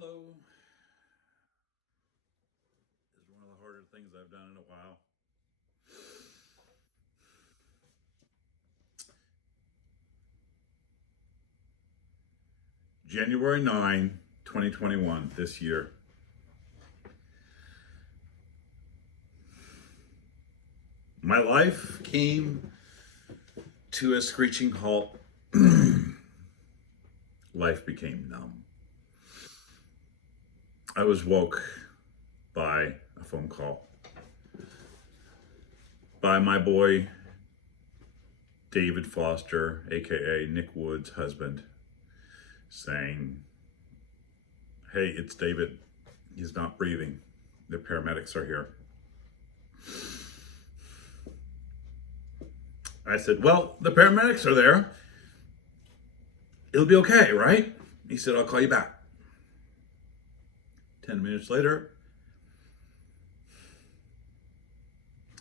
Hello. This is one of the harder things I've done in a while. January 9, 2021, this year. My life came to a screeching halt. Life became numb. I was woke by a phone call by my boy, David Foster, aka Nick Wood's husband, saying, "Hey, it's David. He's not breathing. The paramedics are here." I said, "Well, the paramedics are there. It'll be okay, right?" He said, "I'll call you back." 10 minutes later,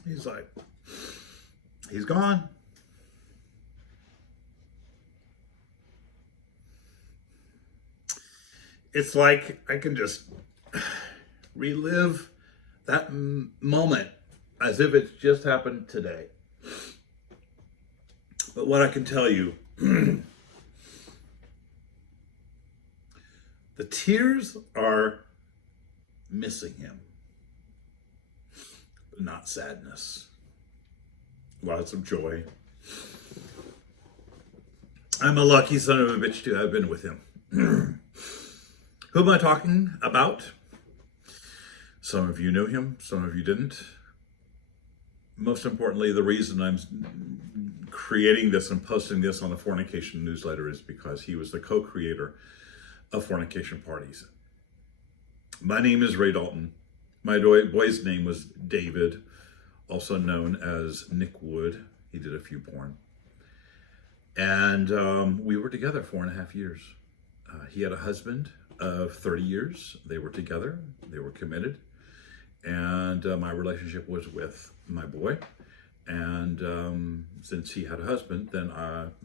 he's like, he's gone. It's like I can just relive that moment as if it's just happened today. But what I can tell you, the tears are missing him, but not sadness. Lots of joy. I'm a lucky son of a bitch to have been with him. Who am I talking about? Some of you knew him, some of you didn't. Most importantly, the reason I'm creating this and posting this on the Fornication newsletter is because he was the co-creator of Fornication Parties. My name is Ray Dalton. My boy's name was David, also known as Nick Wood. He did a few porn. And we were together 4.5 years. He had a husband of 30 years. They were together. They were committed. And my relationship was with my boy. And since he had a husband, then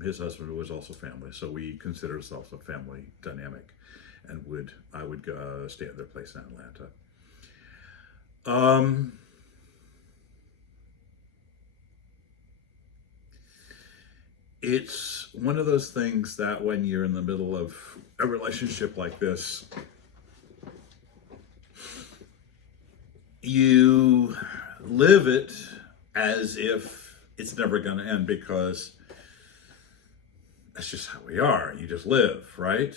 his husband was also family. So we considered ourselves a family dynamic. And I would go stay at their place in Atlanta. It's one of those things that when you're in the middle of a relationship like this, you live it as if it's never going to end, because that's just how we are. You just live, right?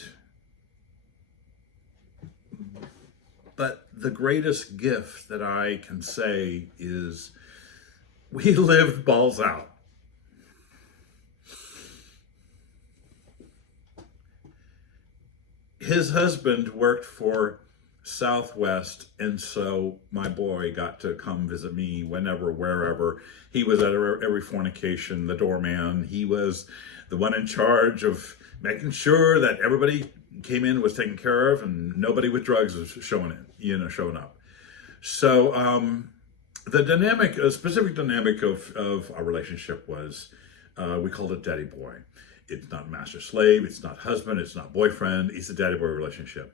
But the greatest gift that I can say is we lived balls out. His husband worked for Southwest, and so my boy got to come visit me whenever, wherever. He was at every fornication, the doorman. He was the one in charge of making sure that everybody came in, was taken care of, and nobody with drugs was showing up. So the dynamic, a specific dynamic of our relationship was, we called it daddy boy. It's not master slave, it's not husband, it's not boyfriend, it's a daddy boy relationship.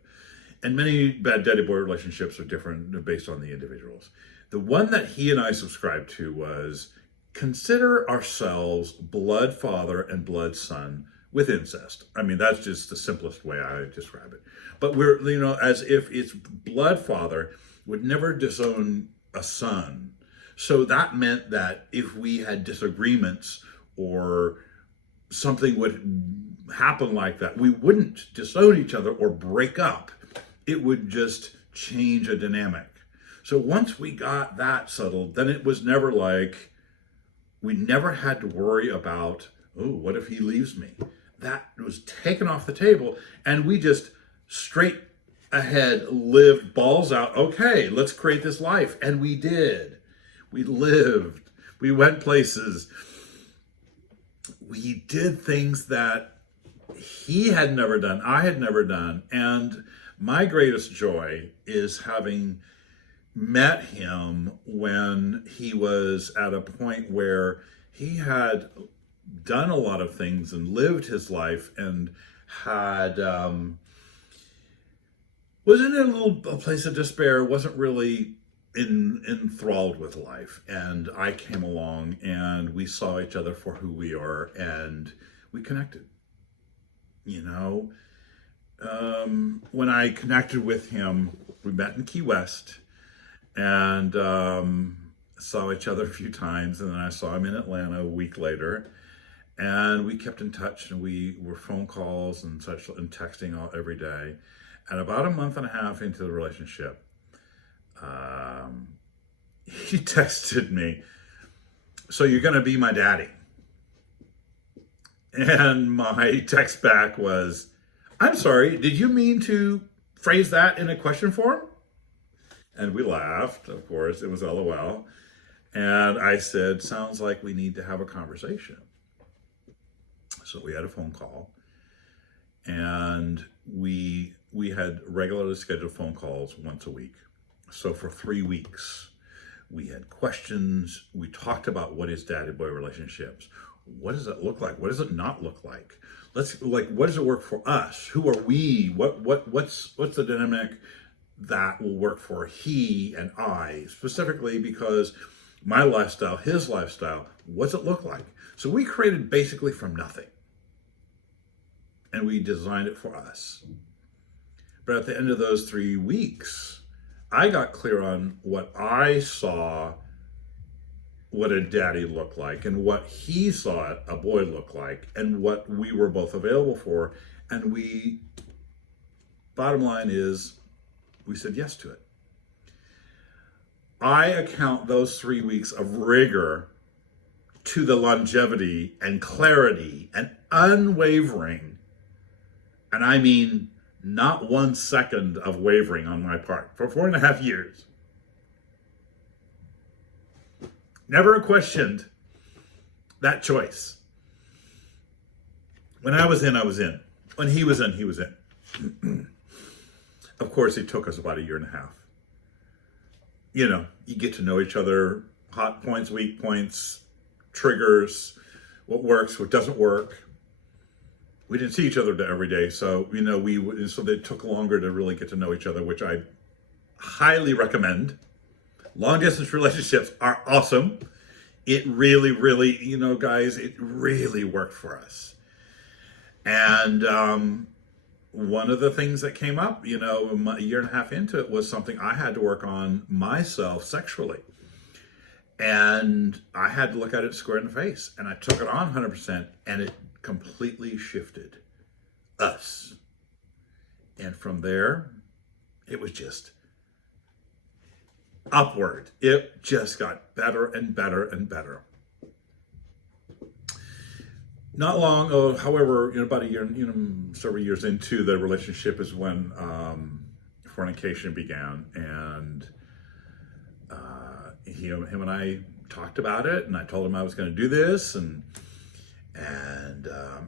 And many bad daddy boy relationships are different based on the individuals. The one that he and I subscribed to was, consider ourselves blood father and blood son with incest. I mean, that's just the simplest way I describe it. But we're, as if it's blood father would never disown a son. So that meant that if we had disagreements or something would happen like that, we wouldn't disown each other or break up. It would just change a dynamic. So once we got that settled, then it was never like, we never had to worry about, oh, what if he leaves me? That was taken off the table, and we just straight ahead lived balls out. Okay, let's create this life. And we did. We lived. We went places. We did things that he had never done, I had never done. And my greatest joy is having met him when he was at a point where he had done a lot of things and lived his life and had was in a place of despair, wasn't really enthralled with life. And I came along and we saw each other for who we are and we connected. You know, when I connected with him, we met in Key West and saw each other a few times. And then I saw him in Atlanta a week later. And we kept in touch and we were phone calls and such and texting every day. And about a month and a half into the relationship, he texted me, "So you're going to be my daddy?" And my text back was, "I'm sorry, did you mean to phrase that in a question form?" And we laughed, of course, it was LOL. And I said, "Sounds like we need to have a conversation." So we had a phone call and we had regularly scheduled phone calls once a week. So for 3 weeks, we had questions. We talked about what is daddy boy relationships. What does it look like? What does it not look like? What does it work for us? Who are we? What's the dynamic that will work for he and I, specifically because my lifestyle, his lifestyle, what's it look like? So we created basically from nothing. And we designed it for us. But at the end of those 3 weeks, I got clear on what I saw what a daddy looked like and what he saw a boy look like and what we were both available for. And bottom line is, we said yes to it. I account those 3 weeks of rigor to the longevity and clarity and unwavering, and I mean not 1 second of wavering on my part for 4.5 years. Never questioned that choice. When I was in, I was in. When he was in, he was in. Of course, it took us about 1.5 years. You know, you get to know each other, hot points, weak points, triggers, what works, what doesn't work. We didn't see each other every day, so so it took longer to really get to know each other, which I highly recommend. Long distance relationships are awesome. It really, really, guys, it really worked for us. And one of the things that came up, 1.5 years into it was something I had to work on myself sexually. And I had to look at it square in the face. And I took it on 100%, and it completely shifted us. And from there, it was just upward. It just got better and better and better. Not long, however, about 1 year, several years into the relationship is when fornication began, and him and I talked about it, and I told him I was going to do this, and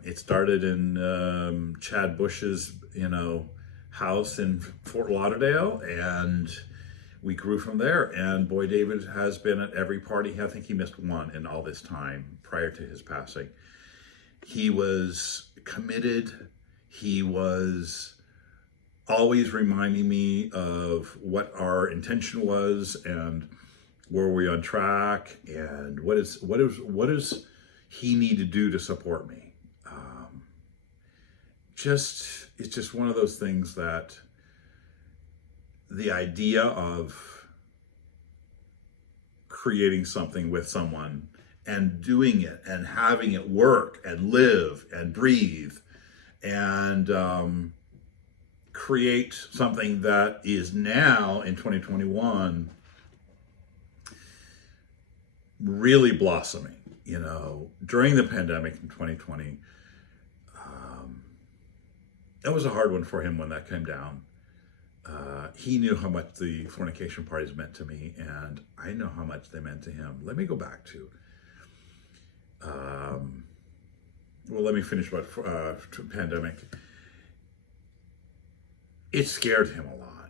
it started in Chad Bush's, house in Fort Lauderdale, and we grew from there. And Boy David has been at every party. I think he missed one in all this time prior to his passing. He was committed. He was always reminding me of what our intention was and were we on track and what does he need to do to support me. It's just one of those things that the idea of creating something with someone and doing it and having it work and live and breathe and create something that is now in 2021 really blossoming. During the pandemic in 2020, that was a hard one for him when that came down. He knew how much the fornication parties meant to me, and I know how much they meant to him. Let me go back to, let me finish about pandemic. It scared him a lot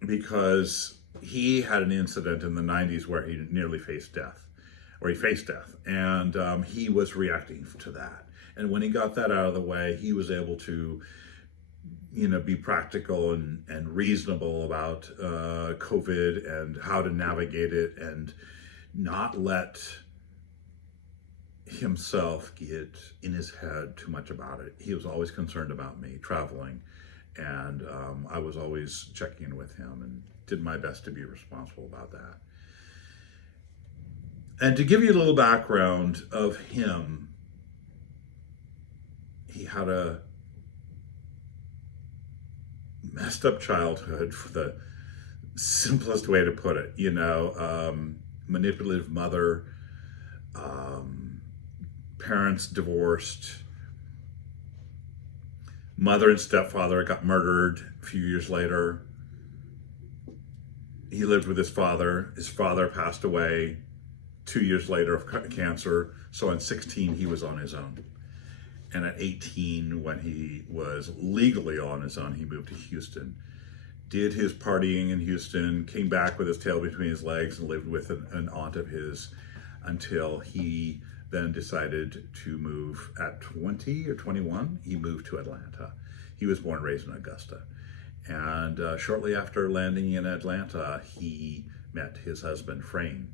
because he had an incident in the 90s where he nearly faced death, and he was reacting to that. And when he got that out of the way, he was able to be practical and reasonable about COVID and how to navigate it, and not let himself get in his head too much about it. He was always concerned about me traveling, and I was always checking in with him and did my best to be responsible about that. And to give you a little background of him, he had a messed up childhood, for the simplest way to put it. Manipulative mother, parents divorced, mother and stepfather got murdered a few years later. He lived with his father. His father passed away 2 years later of cancer. So at 16, he was on his own. And at 18, when he was legally on his own, he moved to Houston, did his partying in Houston, came back with his tail between his legs, and lived with an aunt of his until he then decided to move at 20 or 21. He moved to Atlanta. He was born and raised in Augusta. And shortly after landing in Atlanta, he met his husband, Frame.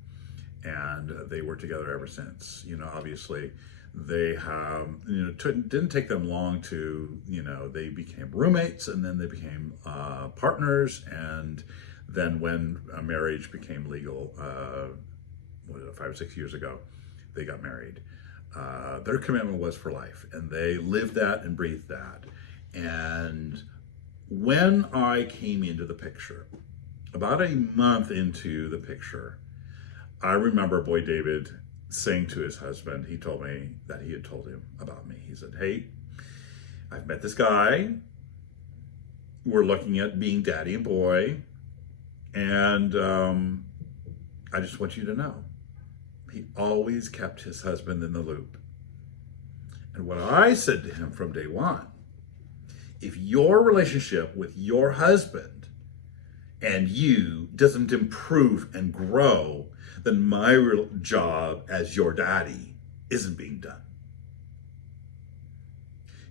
And they were together ever since. Obviously, they have, didn't take them long to, they became roommates, and then they became partners. And then when a marriage became legal, 5 or 6 years ago, they got married. Their commitment was for life, and they lived that and breathed that. And when I came into the picture, about a month into the picture, I remember Boy David saying to his husband, he told me that he had told him about me. He said, "Hey, I've met this guy. We're looking at being daddy and boy. And I just want you to know." He always kept his husband in the loop. And what I said to him from day one, if your relationship with your husband and you doesn't improve and grow, then my real job as your daddy isn't being done.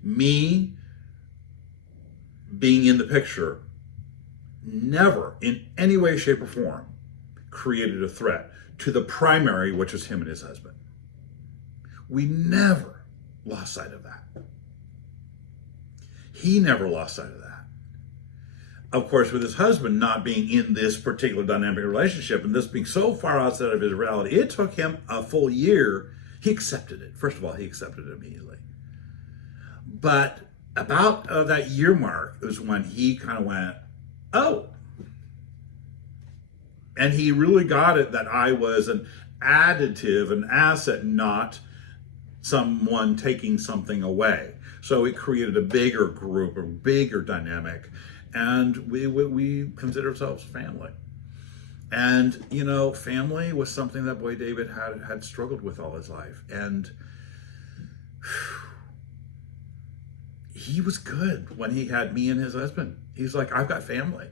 Me being in the picture never in any way, shape, or form created a threat to the primary, which was him and his husband. We never lost sight of that. He never lost sight of that. Of course, with his husband not being in this particular dynamic relationship and this being so far outside of his reality, it took him a full year. He accepted it. First of all, he accepted it immediately. But about that year mark was when he kind of went, "Oh." And he really got it that I was an additive, an asset, not someone taking something away. So it created a bigger group, a bigger dynamic. And we consider ourselves family. And, family was something that Boy David had struggled with all his life. And he was good when he had me and his husband. He's like, "I've got family."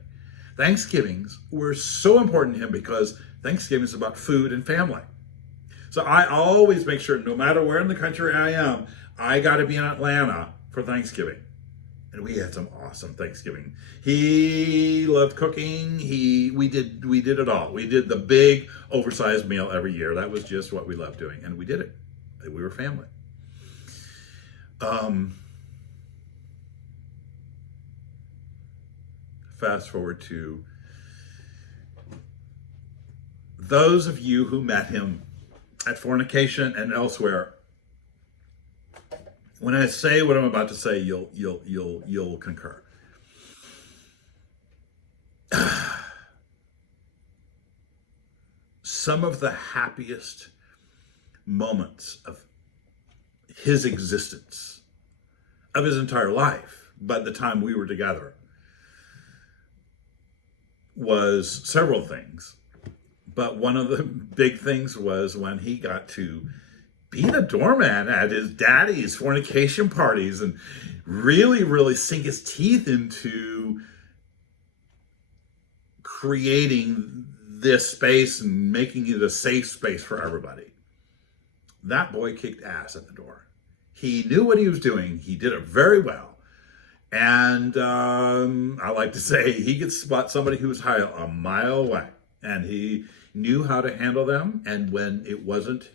Thanksgivings were so important to him because Thanksgiving is about food and family. So I always make sure, no matter where in the country I am, I got to be in Atlanta for Thanksgiving. And we had some awesome Thanksgiving. He loved cooking. We did it all. We did the big oversized meal every year. That was just what we loved doing, and we did it. We were family. Fast forward to those of you who met him at Fornication and elsewhere. When I say what I'm about to say, you'll concur. Some of the happiest moments of his existence, of his entire life, by the time we were together, was several things. But one of the big things was when he got to be the doorman at his daddy's fornication parties and really sink his teeth into creating this space and making it a safe space for everybody. That boy kicked ass at the door. He knew what he was doing. He did it very well. And I like to say he could spot somebody who was high a mile away, and he knew how to handle them. And when it wasn't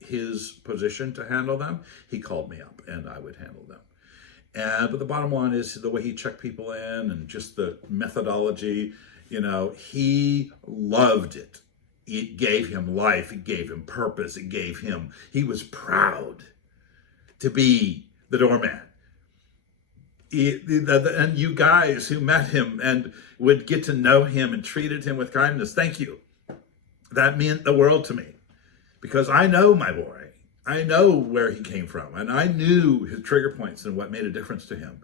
his position to handle them, he called me up and I would handle them. But the bottom line is the way he checked people in and just the methodology, he loved it. It gave him life. It gave him purpose. He was proud to be the doorman. And you guys who met him and would get to know him and treated him with kindness, thank you. That meant the world to me, because I know my boy. I know where he came from, and I knew his trigger points and what made a difference to him.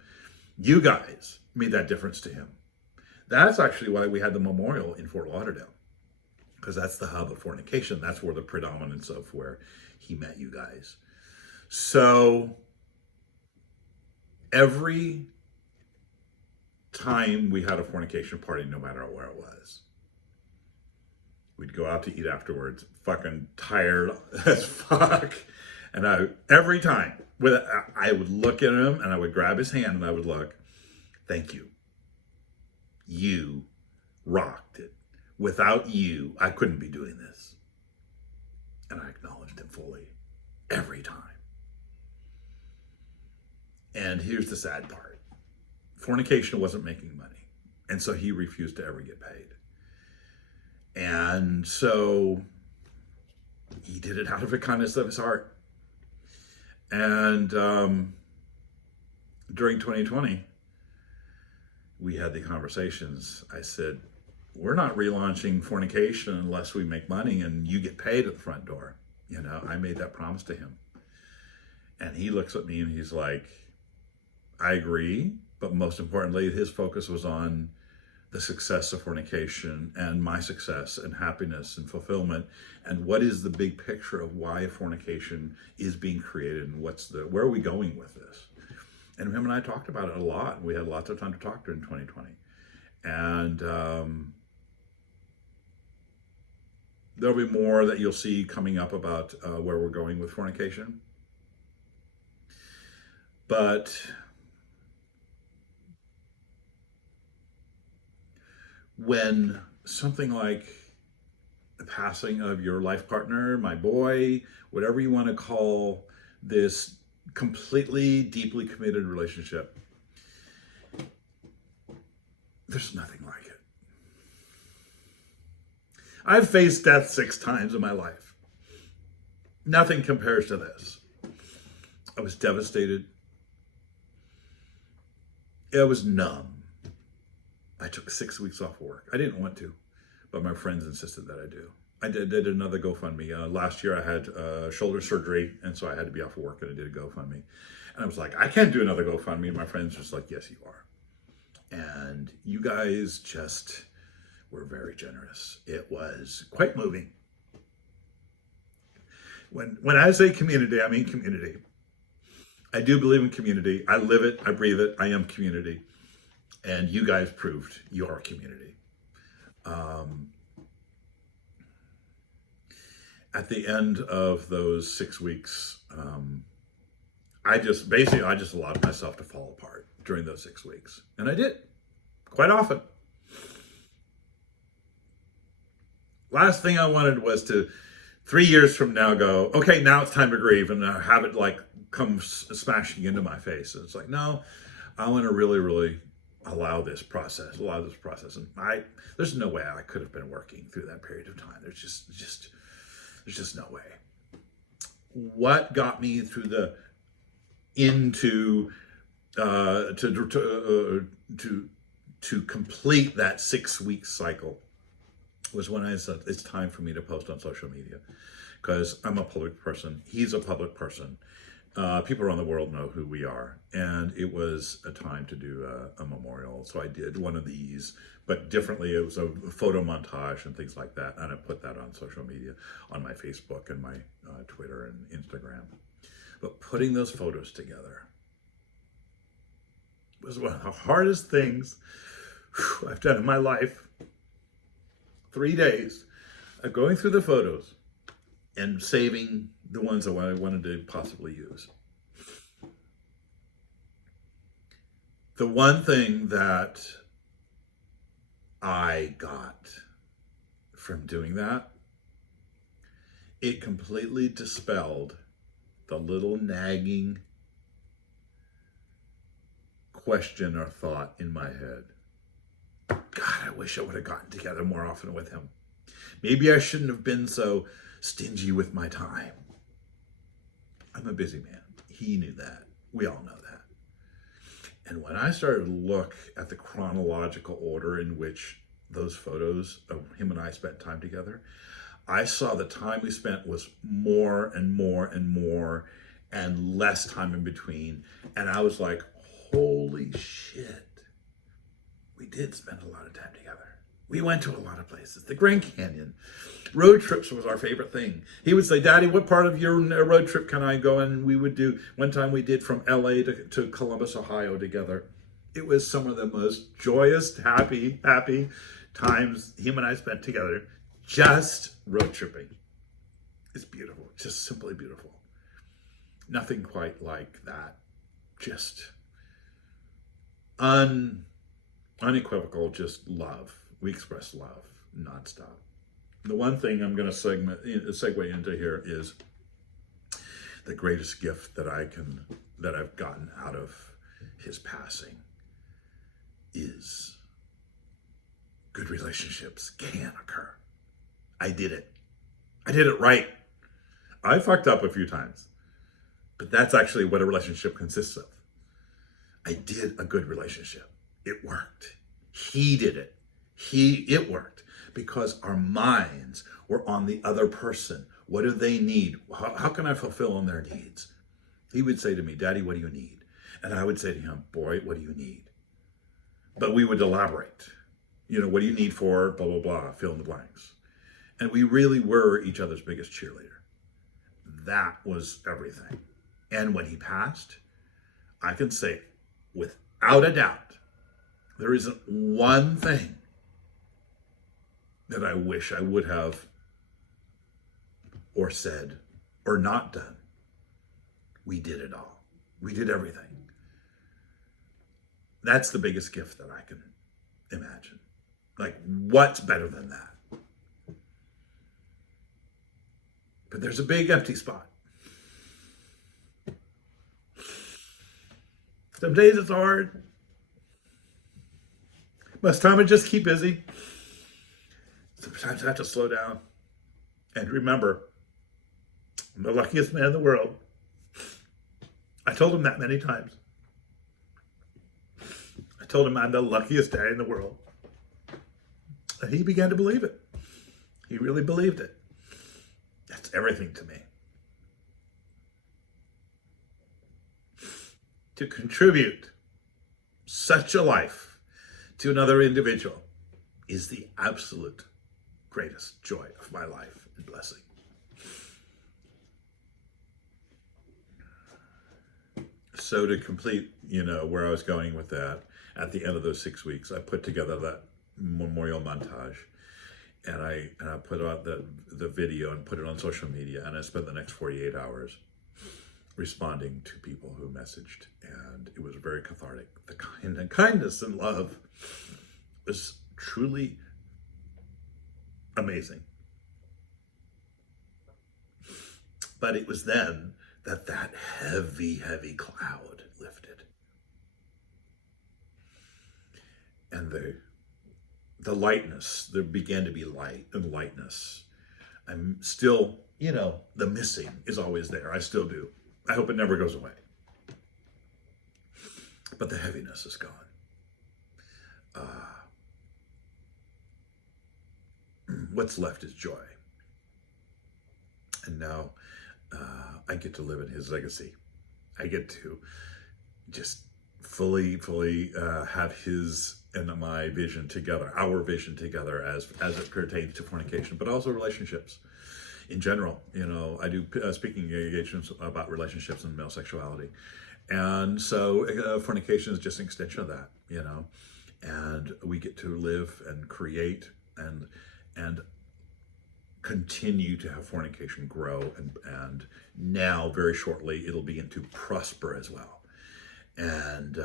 You guys made that difference to him. That's actually why we had the memorial in Fort Lauderdale, because that's the hub of fornication. That's where the predominance of where he met you guys. So every time we had a fornication party, no matter where it was, we'd go out to eat afterwards, fucking tired as fuck. And every time, I would look at him and I would grab his hand and I would look, thank you. You rocked it. Without you, I couldn't be doing this. And I acknowledged him fully every time. And here's the sad part. Fornication wasn't making money. And so he refused to ever get paid. And so he did it out of the kindness of his heart. And during 2020, we had the conversations. I said, we're not relaunching fornication unless we make money and you get paid at the front door. I made that promise to him. And he looks at me and he's like, I agree. But most importantly, his focus was on the success of fornication and my success and happiness and fulfillment, and what is the big picture of why fornication is being created and where are we going with this? And him and I talked about it a lot. We had lots of time to talk during 2020. And there'll be more that you'll see coming up about where we're going with fornication. But when something like the passing of your life partner, my boy, whatever you want to call this completely, deeply committed relationship, there's nothing like it. I've faced death 6 times in my life. Nothing compares to this. I was devastated. I was numb. I took 6 weeks off work. I didn't want to, but my friends insisted that I do. I did another GoFundMe. Last year I had shoulder surgery, and so I had to be off of work, and I did a GoFundMe. And I was like, I can't do another GoFundMe. And my friends were just like, yes, you are. And you guys just were very generous. It was quite moving. When I say community, I mean community. I do believe in community. I live it. I breathe it. I am community. And you guys proved you are a community. At the end of those 6 weeks, I just allowed myself to fall apart during those 6 weeks. And I did, quite often. Last thing I wanted was to, 3 years from now, go, okay, now it's time to grieve, and have it like come smashing into my face. And it's like, no, I want to really, really allow this process. And there's no way I could have been working through that period of time. There's just no way. What got me through to complete that 6 week cycle was when I said, it's time for me to post on social media, because I'm a public person. He's a public person. People around the world know who we are. And it was a time to do a memorial. So I did one of these, but differently. It was a photo montage and things like that. And I put that on social media, on my Facebook and my Twitter and Instagram. But putting those photos together was one of the hardest things I've done in my life. 3 days of going through the photos and saving the ones that I wanted to possibly use. The one thing that I got from doing that, it completely dispelled the little nagging question or thought in my head. God, I wish I would have gotten together more often with him. Maybe I shouldn't have been so stingy with my time. I'm a busy man. He knew that. We all know that. And when I started to look at the chronological order in which those photos of him and I spent time together, I saw the time we spent was more and more and more and less time in between. And I was like, holy shit. We did spend a lot of time together. We went to a lot of places. The Grand Canyon. Road trips was our favorite thing. He would say, Daddy, what part of your road trip can I go? And we would do, one time we did from LA to Columbus, Ohio together. It was some of the most joyous, happy times him and I spent together, just road tripping. It's beautiful, just simply beautiful. Nothing quite like that. Just unequivocal, just love. We express love nonstop. The one thing I'm going to segue into here is the greatest gift that I've gotten out of his passing is good relationships can occur. I did it. I did it right. I fucked up a few times, but that's actually what a relationship consists of. I did a good relationship. It worked. He did it. It worked because our minds were on the other person. What do they need? How can I fulfill their needs? He would say to me, Daddy, what do you need? And I would say to him, boy, what do you need? But we would elaborate. What do you need for blah, blah, blah, fill in the blanks. And we really were each other's biggest cheerleader. That was everything. And when he passed, I can say without a doubt, there isn't one thing that I wish I would have or said or not done. We did it all. We did everything. That's the biggest gift that I can imagine. Like, what's better than that? But there's a big empty spot. Some days it's hard. Most time I just keep busy. Sometimes I have to slow down and remember, I'm the luckiest man in the world. I told him that many times. I told him I'm the luckiest guy in the world. And he began to believe it. He really believed it. That's everything to me. To contribute such a life to another individual is the absolute greatest joy of my life and blessing. So to complete, where I was going with that, at the end of those 6 weeks, I put together that memorial montage, and I put out the video and put it on social media, and I spent the next 48 hours responding to people who messaged, and it was very cathartic. The kindness and love was truly amazing. But it was then that heavy cloud lifted. And the lightness, there began to be light and lightness. I'm still, the missing is always there. I still do. I hope it never goes away. But the heaviness is gone. What's left is joy. And now I get to live in his legacy. I get to just fully have his and my vision together, our vision together as it pertains to fornication, but also relationships in general. I do speaking engagements about relationships and male sexuality. And so fornication is just an extension of that, and we get to live and create and continue to have fornication grow, and now very shortly it'll begin to prosper as well. And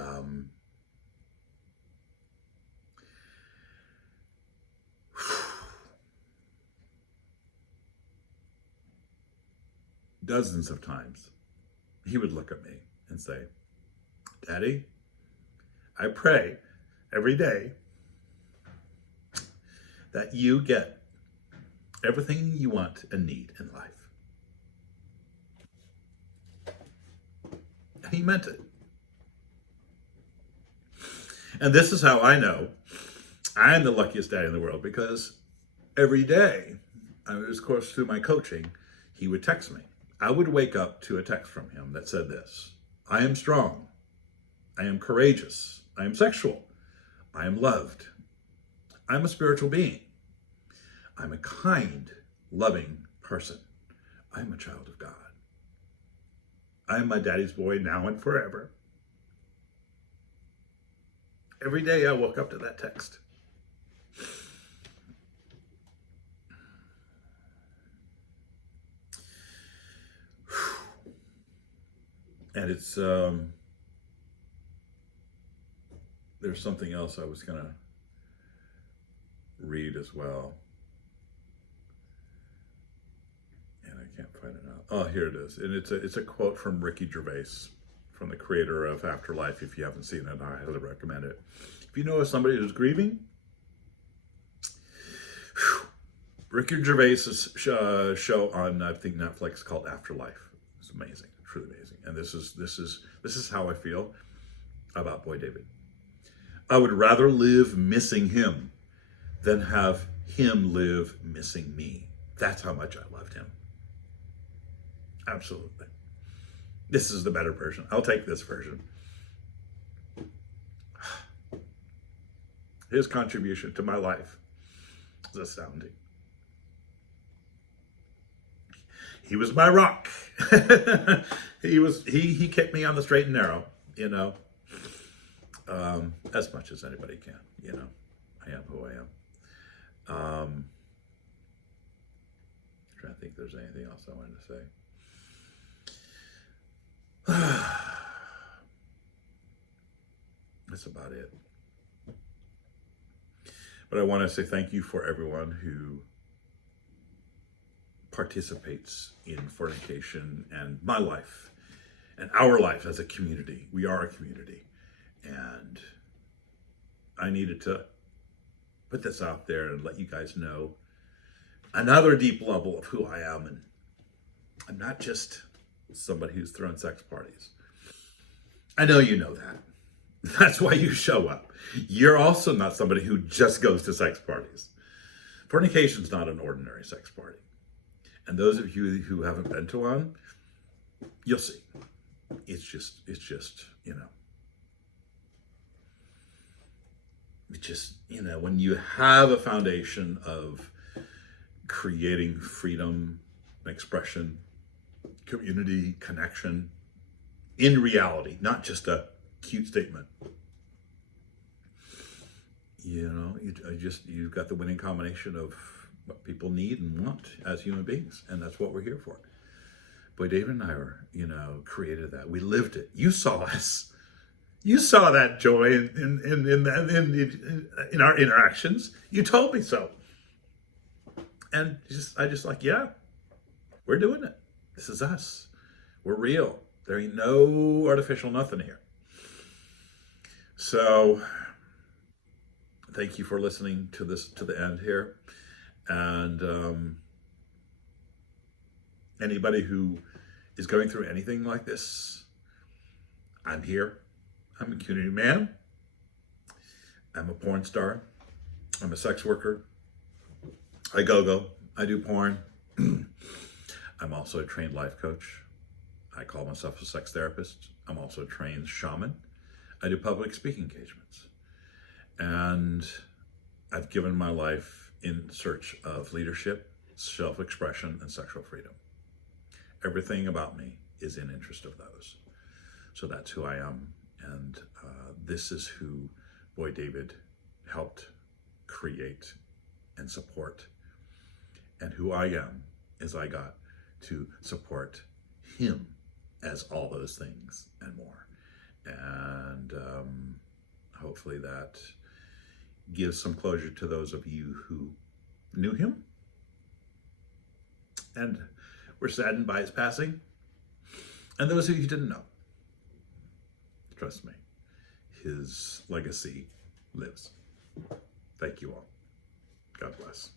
dozens of times, he would look at me and say, Daddy, I pray every day that you get everything you want and need in life. And he meant it. And this is how I know I am the luckiest daddy in the world, because every day, of course, through my coaching, he would text me. I would wake up to a text from him that said this: I am strong. I am courageous. I am sexual. I am loved. I'm a spiritual being. I'm a kind, loving person. I'm a child of God. I am my daddy's boy now and forever. Every day I woke up to that text. And it's, there's something else I was going to read as well. And I can't find it now. Oh, here it is. And it's a quote from Ricky Gervais, from the creator of Afterlife. If you haven't seen it, I highly recommend it. If you know of somebody who's grieving, Ricky Gervais's show on, I think, Netflix, called Afterlife. It's amazing, truly amazing. And this is how I feel about Boy David. I would rather live missing him than have him live missing me. That's how much I loved him. Absolutely. This is the better version. I'll take this version. His contribution to my life is astounding. He was my rock. He kept me on the straight and narrow, you know, as much as anybody can, you know. I am who I am. I'm trying to think if there's anything else I wanted to say. That's about it. But I want to say thank you for everyone who participates in Fornication and my life and our life as a community. We are a community. And I needed to put this out there and let you guys know another deep level of who I am. And I'm not just somebody who's throwing sex parties. I know you know that. That's why you show up. You're also not somebody who just goes to sex parties. Fornication's not an ordinary sex party. And those of you who haven't been to one, you'll see. It's just, you know. It's just, you know, when you have a foundation of creating freedom, expression, community, connection, in reality, not just a cute statement. You know, you've got the winning combination of what people need and want as human beings, and that's what we're here for. Boy, David and I were, you know, created that. We lived it. You saw us. You saw that joy in our interactions. You told me so. And I just like, yeah, we're doing it. This is us. We're real. There ain't no artificial nothing here. So thank you for listening to this, to the end here. And anybody who is going through anything like this, I'm here. I'm a community man. I'm a porn star. I'm a sex worker. I go. I do porn. I'm also a trained life coach. I call myself a sex therapist. I'm also a trained shaman. I do public speaking engagements. And I've given my life in search of leadership, self-expression, and sexual freedom. Everything about me is in interest of those. So that's who I am. And this is who Boy David helped create and support. And who I am is I got to support him as all those things and more. And hopefully that gives some closure to those of you who knew him. And were saddened by his passing. And those of you who didn't know, trust me, his legacy lives. Thank you all. God bless.